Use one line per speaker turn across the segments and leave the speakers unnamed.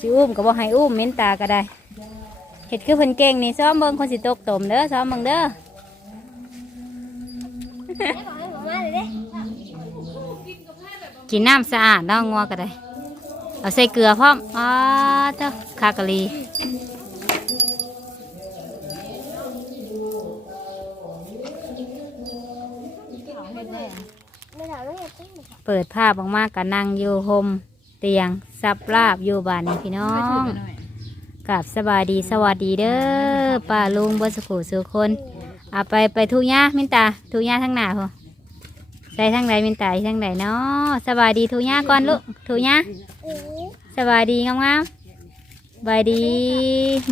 สิอุ้มก็บ่ให้อุ้มเม้นตาก็ได้เห็ดคือเพิ่นเก่งนี่ซ้อมเบิ่งคนสิตกตมเด้อซ้อมเบิ่งเด้อ
กิ
นน้ำสะอาดนาะงัวก็ได้ เอาใส่เกลือพร้อมอ๋อเจ้าคากะลี
เปิ
ดภาพออกมาก็นั่งอยู่โฮม ตียงซับลาบอยู่บ้านนี่พี่น้องกับสบายดีสวัสดีเด้อป้าลุงบนสกูสุคนเอาไปไปทุย่ามินตาทุย่าทั้งหน้าพอใส่ทั้งใดมินตาทั้งใดเนาะสบายดีทุย่าก่อนลูกทุย่าสบายดีงามๆสบายดี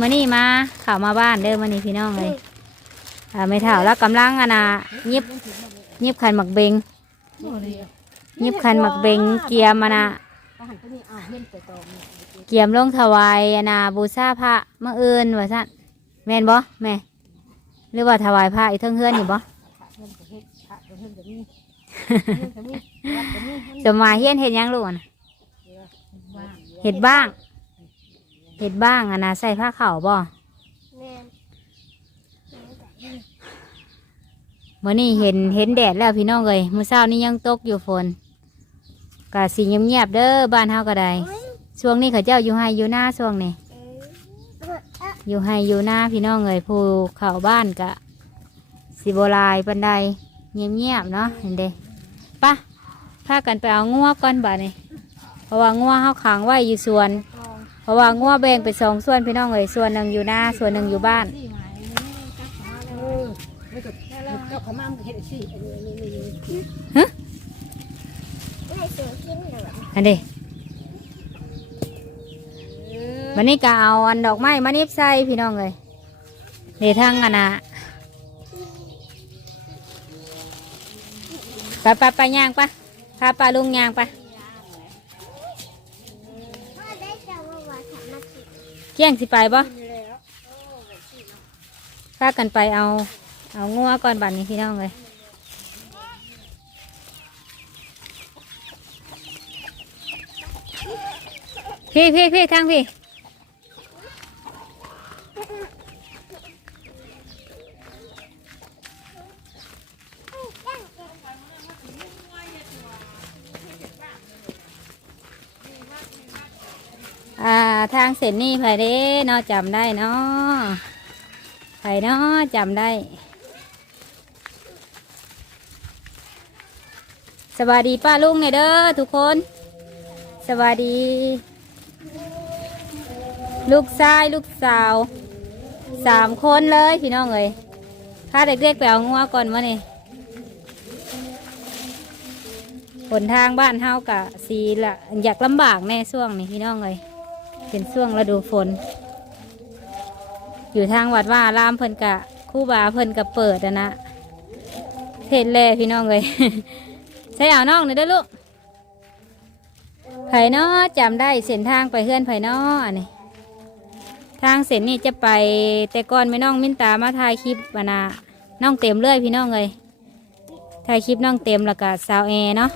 มื่อนี้มาเข่ามาบ้านเด้อมื่อนี้พี่น้องเลยไม่เท่าแล้วกำลังอะนะยิบยิบขันหมักเบงยิบขันหมักเบงเกียร์มอะ นะเกียมลงถวายอะนะบูชาพระเมื่ออื่นว่าสั่นแม่นบ่แม่หรือว่าถวายพระอีกเทิงเฮือนอยู่บ่สมมาเฮียนเห็ดหยังลูกอะนะเห็ดบ้างเห็ดบ้างอะนะใส่ผ้าขาวบ่
แม่น
เมื่อนี้เห็นเห็นแดดแล้วพี่น้องเลยมื้อเช้านี้ยังตกอยู่ฝน กะสีเงียบๆเด้อบ้านเฮาก็ได้ช่วงนี้เขาเจ้าอยู่ให้อยู่หน้าช่วงนี้
เออเออ
อยู่ให้อยู่หน้าพี่น้องเลยผู้เข้าบ้านกะสิบหลายปันใดเงียบๆเนาะเห็นเด้ปะพากันไปเอางัวก่อนบ่านี่เพราะว่างัวเฮาขังไว้อยู่สวน เพราะว่างัวแบ่งเป็นสองส่วนพี่น้องเลยส่วนหนึ่งอยู่หน้าส่วนหนึ่งอยู่บ้าน
เจ้ ออัน
เด้
วันนี้ก็เอาอันดอกไม้มานิบใส่พี่น้องเลยเดี๋ยวทั้งอันน่ะไปไปไปย่างปะพาปลาลุงย่างปะ
พ่อได้จะว่าว่าถามมาสิ
เกี้ยงสิไปบ่พากันไปเอา เอางัวก่อนบัดนี้พี่น้องเลย พี่พี่พี่ทางพี่ อ่าทางเส้นนี่ไผเด้เนาะจำได้เนาะไผเนาะจำได้ สวัสดีป้าลุงเนี่ยเด้อทุกคน สวัสดี ลูกชายลูกสาวสามคนเลยพี่น้องเอ้ยพาเด็กๆไปเอางัวก่อนวะนี่หนทางบ้านเฮากะสีละอยากลำบากแน่ช่วงนี้พี่น้องเอ้ยเป็นช่วงฤดูฝน อยู่ทางวัดว่าอารามเพิ่นกะคู่บาเพิ่นกะเปิดอะนะเทศแล่พี่น้องเลยใช้เอาน้องหน่อยด้ลูกไผ่นอจำได้เส้นทางไปเฮือนไผ่นออันนี้ ทางเส้นนี่จะไปแต่ก่อนไม่น้องมินตามาถ่ายคลิปอนะน้องเต็มเลยพี่น้องเลยถ่ายคลิปน้องเต็มแล้วก็สาวแอเนาะ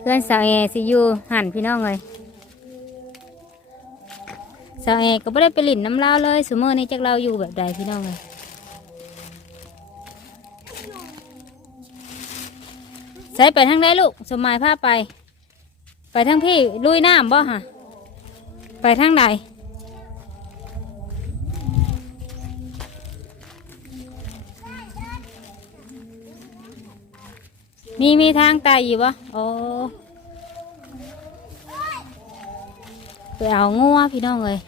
เพื่อนสาวแอสิอยูหันพี่น้องเลยสาวเอก็ไม่ได้ไปหลินน้ำเล่าเลยสมมติในจักเราอยู่แบบใดพี่น้องเลยใส่ไปทางใดลูกสมหมายพาไป ไปทางพี่ลุยน้ำบ่ฮะไปทางไหน มีมีทางไตอยู่บ่โอ้ไปเอางัวพี่น้องเลย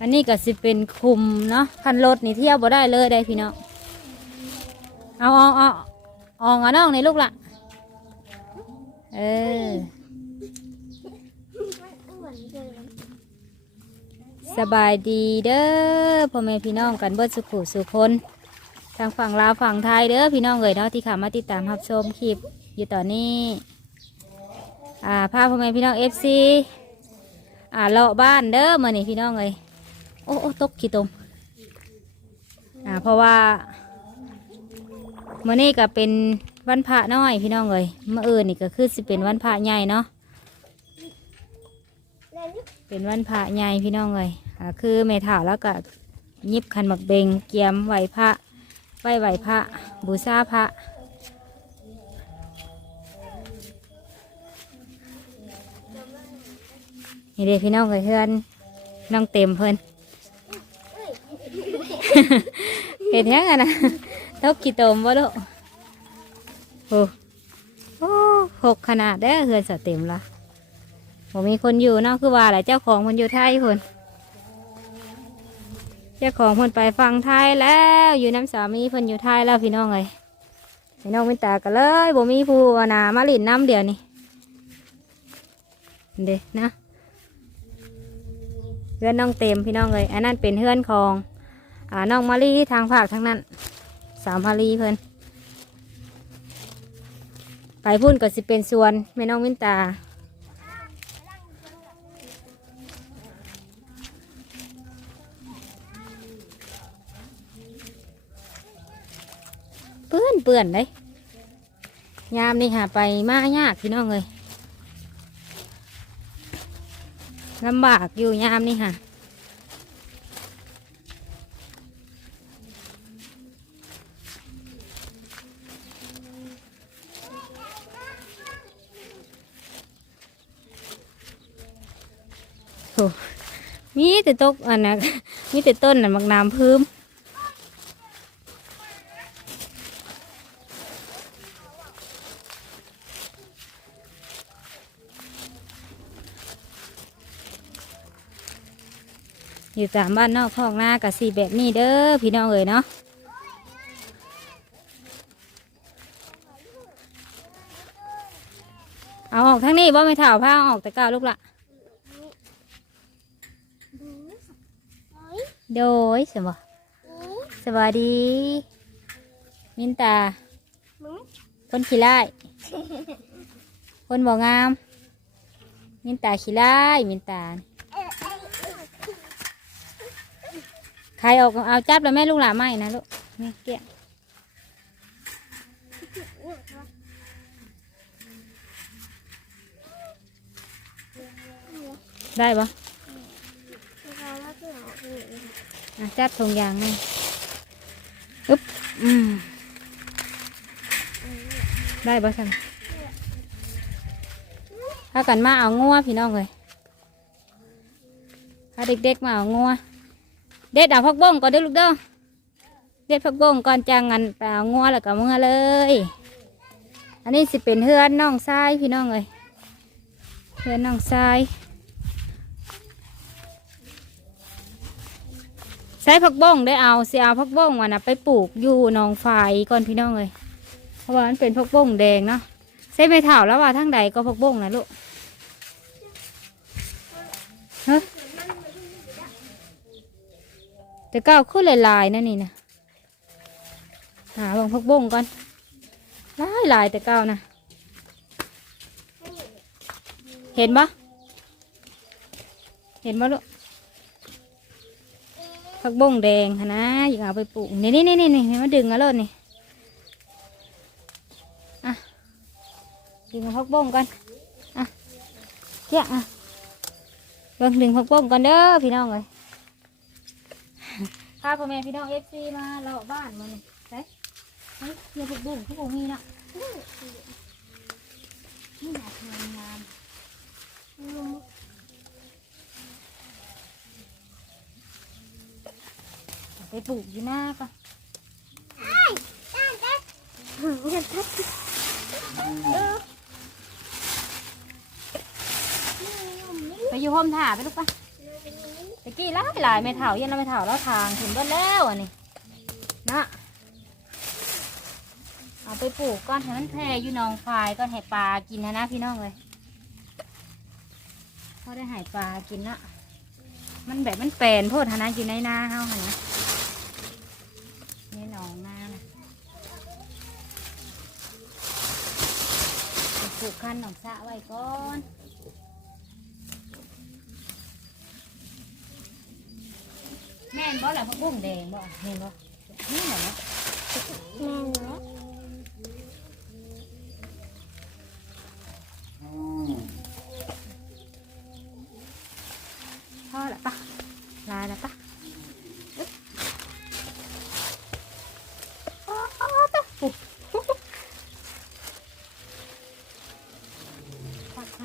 อันนี้ก็สิเป็นคุมเนาะคันรถนี่เที่ยวบ่ได้เลยได้พี่น้อง เอาเอาเอาเอาเอน้องในลูกละเออ สบายดีเด้อพ่อแม่พี่น้องกันเบิดสุขุสุคน ทางฝั่งลาวฝั่งไทยเด้อพี่น้องเลยเนาะที่ขามาติดตามรับชมคลิปอยู่ตอนนี้อ่าพาพ่อแม่พี่น้องเอฟซีอ่าเลาะบ้านเด้อมื่อนี้พี่น้องเลยโอ้โอ้ตกขี้ตมอ่าเพราะว่ามื่อนี้ก็เป็นวันพระน้อยพี่น้องเลยเมื่ออื่นนี่ก็คือสิเป็นวันพระใหญ่เนาะเป็นวันพระใหญ่พี่น้องเลยอ่าคือเมถาแล้วก็ยิบขันหมักเบงเกียมไหวพระ ไหวไหวพระ บูชาพระนี่เด็พี่น้องเลยเพื่อนน้องเต็มเพิ่อนเห็นยังไงนะตกกี่ตมวะลูกโอ้โอหกขนาดได้เฮือนสเต็มละผมมีคนอยู่นาะคือว่าแหละเจ้าของคนอยู่ไทยคน จ้าของคนไปฟังไทยแล้วอยู่น้ำสามีเพิ่นอยู่ไทยแล้วพี่น้องเลยพี่น้องเป็นตากันเลยบ่มีผู้นามาลินน้ำเดียวนี่เด้นะเพื่อนน้องเต็มพี่น้องเลยอันนั้นเป็นเพื่อนของอ่าน้องมารีทางภาคทั้งนั้น สาวมารีเพิ่นไปพุ่นก็สิเป็นส่วนแม่น้องวินตา ปื้อนเปื้อนเลยยามนี่หาไปมายากพี่น้องเลยลำบากอยู่ยามนี่ค่ะโอ้มีแต่ตกอันนะมีแต่ต้นน่ะมักน้ำพื้ม อยู่ตามบ้านนอกคอกหน้ากับสีแบบนี้เด้อพี่น้องเอ๋ยเนาะเอาออกทั้งนี้บ่ไม่เท่าผ้าออกแต่ก้าวลูกละโดยสวัสสวัสดี มินตา คนขี้ไล่คนบ่งาม มินตาขี้ไล่มินตา ครออกเอาจับแล้วแม่ลูกหลาไม่นะลูกนี่เกี้ยได้ปะจับทงยางให้อึ๊บอืมได้ปะสันถ้ากันมาเอางัวพี่น้องเลยถ้าเด็กๆมาเอางัว เด็ดเอาพักบ้งก่อนเด้อลูกเด้อเด็ดพักบ้งก่อนจังงันไปเอางัวแล้วก็เมื่อเลย อันนี้สิเป็นเฮือนน้องทรายพี่น้องเลยเฮือนน้องทรายใช้พักบ้งได้เอาสิเอาพักบ้งมันนะไปปลูกอยู่นองฝายก่อนพี่น้องเลยเพราะว่ามันเป็นพักบ้งแดงเนาะใช้ไม่เท่าแล้วว่าทั้งใดก็พักบ้งนะลูกเฮ้ แต่ก้าวขึ้นลายๆนั่นนี่นะหาบางพักบงก่อนลายลายแต่ก้าวนะเห็นปะเห็นปะลูกพักบงแดงนะอยากเอาไปปลูกนี่นี่นี่นี่นี่มาดึงเอาเลยนี่อะดึงพักบงก่อนอะเจ้าอะเบิ่งดึงพักบงก่อนเด้อพี่น้องเลย พาพ่อแม่พี่น้องเอฟซีมาเลาะบ้านมาเนี่ยเฮ้ยเฮ้ยเฮียบุกบุ้งเขาบอกมีนะนี่หนาเทียนงามไปปลูกอยู่หน้าก่อนไปอยู่ห้องถ่าไปลูกปะ กี้หลายหลายไม่เถาเย็นเราไม่เถาแล้วทางถึงเบิดแล้วอันนี้นะเอาไปปลูกก้อนให้มันแพร่อยู่นองควายก้อนให้ปลากินนะนะพี่น้องเลยเขาได้หายปลากินนะมันแบบมันแปลนโพดนะอยู่ในนาเฮาหนนะนี่หนองนานะปลูกขั้นหนองสะไว้ก่อน แม่ นบ่แหละพักบุ้งแดงบ่เห็นบ่นี่เหรอเนาะ
แม่เนาะ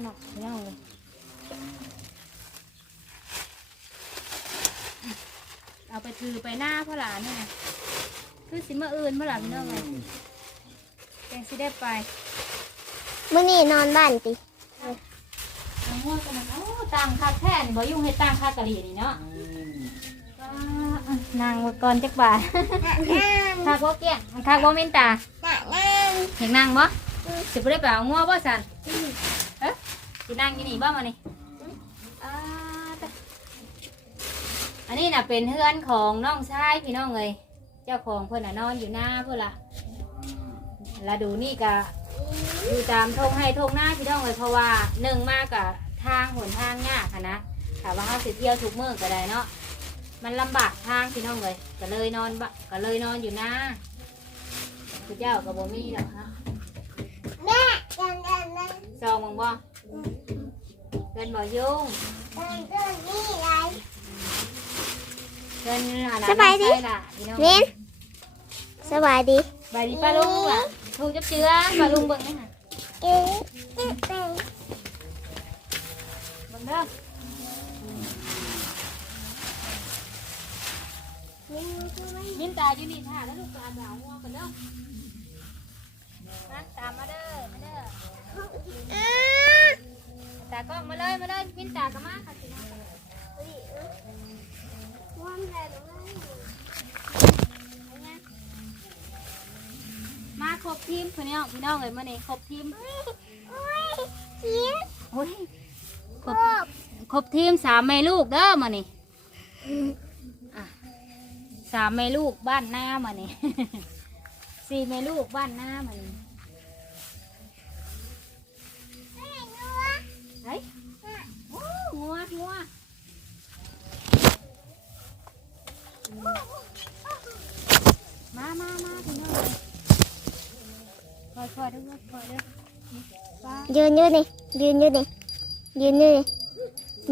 นาดพี่น้องเลยเอาไป ถือไปหน้าพ่อหลานนี่นะคือสิเมื่ออื่นพ่อหลานพี่น้องเลยแกงสิได้ไป
มื้อนี้นอนบ้านติ
เอาหัวกันนะโอ้ต่างคาแค่นี่บ่ยุ่งให้ต่างคากะหรี่นี่เนาะว้าอะนางไว้ก่อนจักบาท คากบ่เกี้ยงคากบ่เมนตา
น่ะนั่น
เห็นนางบ่สิบ่ได้ไปเอางัวบ่สันเอ๊ะสินั่งอยู่นี่บ่มานี่อ่าแต่ อันนี้น่ะเป็นเฮือนของน้องชายพี่น้องเลยเจ้าของเพิ่นน่ะนอนอยู่หน้าเพิ่นล่ะแล้วดูนี่ก็อยู่ตามทงให้ทงหน้าพี่น้องเลยเพราะว่าหนึ่งมากกับทางหนทางยากค่ะนะถามว่าเขาสิเที่ยวทุกมื้อก็ได้เนาะมันลำบากทางพี่น้องเลยก็เลยนอนบะก็เลยนอนอยู่หน้าคุณเจ้ากับบ่มีหรอกฮะ
แม่จังจังจัง
จองมึงบ่เกินบ่ยุ่ง
จังจังนี่ไร
เกินอันนั้น
สบายดี
ใช่ล่ะพี่น้อง
เน้นสบายดี
บายดีป้าลุงอะถูกจับเชื้อป้าลุงเบิ่งนี่ค่ะ
เอ๊ะเอ๊ะเอ๊ะ
เบิ่งเด้อ
นี่คือไม่
มินตาอยู่นี่ท่าแล้วลูกตาดาวงัวกันเด้อมาตามมาเด้อมาเด้อ
อ้า
ตากล้องมาเลยมาเลยมินตาก็มาค่ะสินะ
วัน
ทีมพี่น้องพี่น้องเลยมื่อนี้ครบทีม
โอ้ยเสีย
โอ้ยครบครบทีมสามแม่ลูกเด้อมื่อนี้อะสามแม่ลูกบ้านหน้ามื่อนี้ สี่แม่ลูกบ้านหน้ามื่อนี้เฮ้ยงัวงัวมามามาพี่น้องเลย คอยคอยเด้อคอยเด้อไป
ยืนอยู่นี่ยืนอยู่นี่ยืนอยู่นี่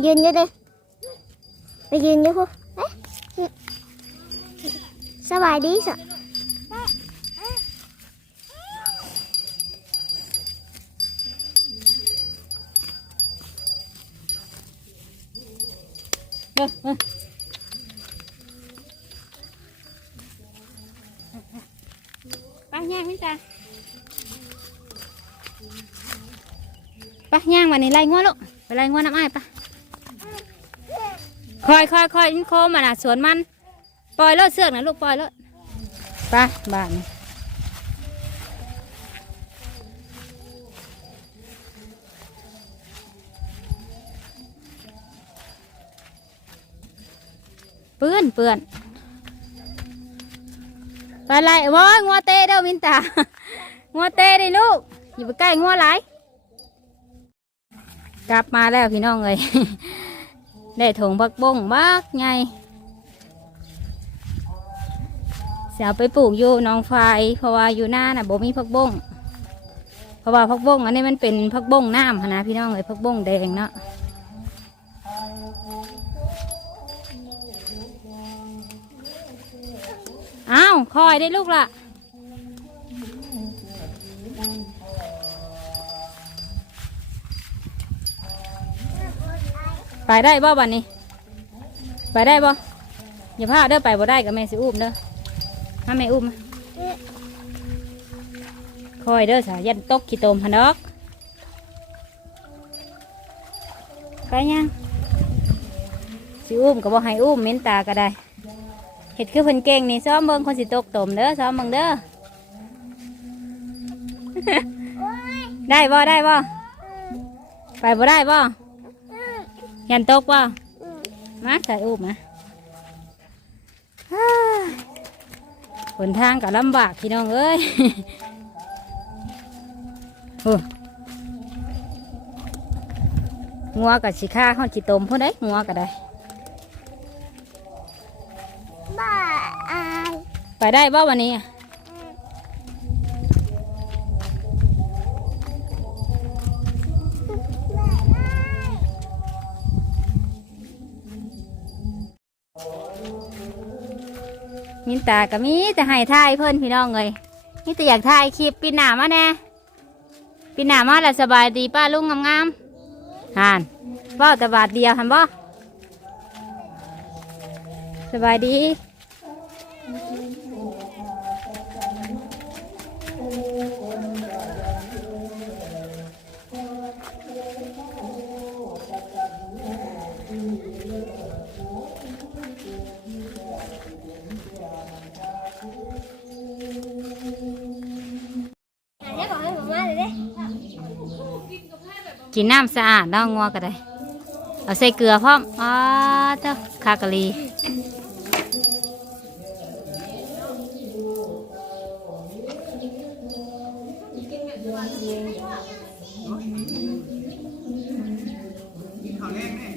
ยืนอยู่นี่ไปยืนอยู่คู่เอ๊ะสบายดีสะ
เออเออไปย่า งพี่จ้าไปย่างวันนี้ไล่งัวลูกไปไล่งัวน้ำอ้ายไปคอยคอยคอยอินโคมอะนะสวนมัน ปล่อยเลิศเสือกนะลูกปล่อยเลิศไปบ้านเปื้อนเปื้อนไปไล่โว้ยงัวเตะเด้อมินตางัวเตะดิลูก อยู่ใกล้งัวหล กลับมาแล้วพี่น้องเลย ได้ถงบักบงบักไงเสียไปปลูกอยู่น้องไฟเพราะว่าอยู่หน้าน่ะบ่มีพักบงเพราะว่าพักบงอันนี้มันเป็นพักบงน้ำหั้นนะพี่น้องเลยพักบงแดงเนาะอ้าวคอยได้ลูกละ ไปได้บ่บันนี้ ไปได้บ่อย่าพลาดเด้อไปบ่ได้กับแม่สิอุ้มเด้อถ้าแม่อุ้มมาคอยเด้อสายันตกขี้ตมพันดอกไปยังสิอุ้มก็บ่ให้อุ้มเม้นตาก็ได้เห็ดคือเพิ่นเก่งนี่ซ้อมเบิ่งคนสิตกตมเด้อซ้อมเบิ่งเด้อได้บ่ได้บ่ไปบ่ได้บ่ ยันตกบ่มาใส่อุ้มมาฮ่าหนทางก็ลำบากพี่น้องเอ้ยโอ้งัวกับสิค่าข้าวจิตมพูดได้งัวก็ได้
บ้าอาย
ไปได้บ่วันนี้ มินตาก็มีแต่ให้ทายเพื่อนพี่น้องเลยนี่แต่อยากถ่ายคลิปปีหนามาแน่ปีหนามาแล้วสบายดีป้าลุงงามๆหานว่าแต่บาทเดียวหันบ่สบายดี
กิ
นน้ำสะอาดน้องงัวก็ได้ เอาใส่เกลือพร้อมอ๋อเจ้าคากะลีกินข้าวแรกแม่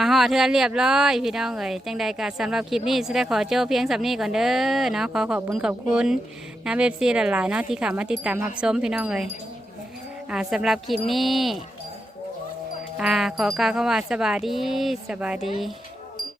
าห่อเทือนเรียบร้อยพี่น้องเอ๋ยจังใดก็สำหรับคลิปนี้จะได้ขอโจ้เพียงสำนี้ก่อนเด้อเนาะขอขอบบุญขอบคุณน้ำเบฟซีหลายๆเนาะที่เข้ามาติดตามรับชมพี่น้องเอ๋ยอ่าสำหรับคลิปนี้อ่าขอกล่าวคำว่าสบายดีสบายดี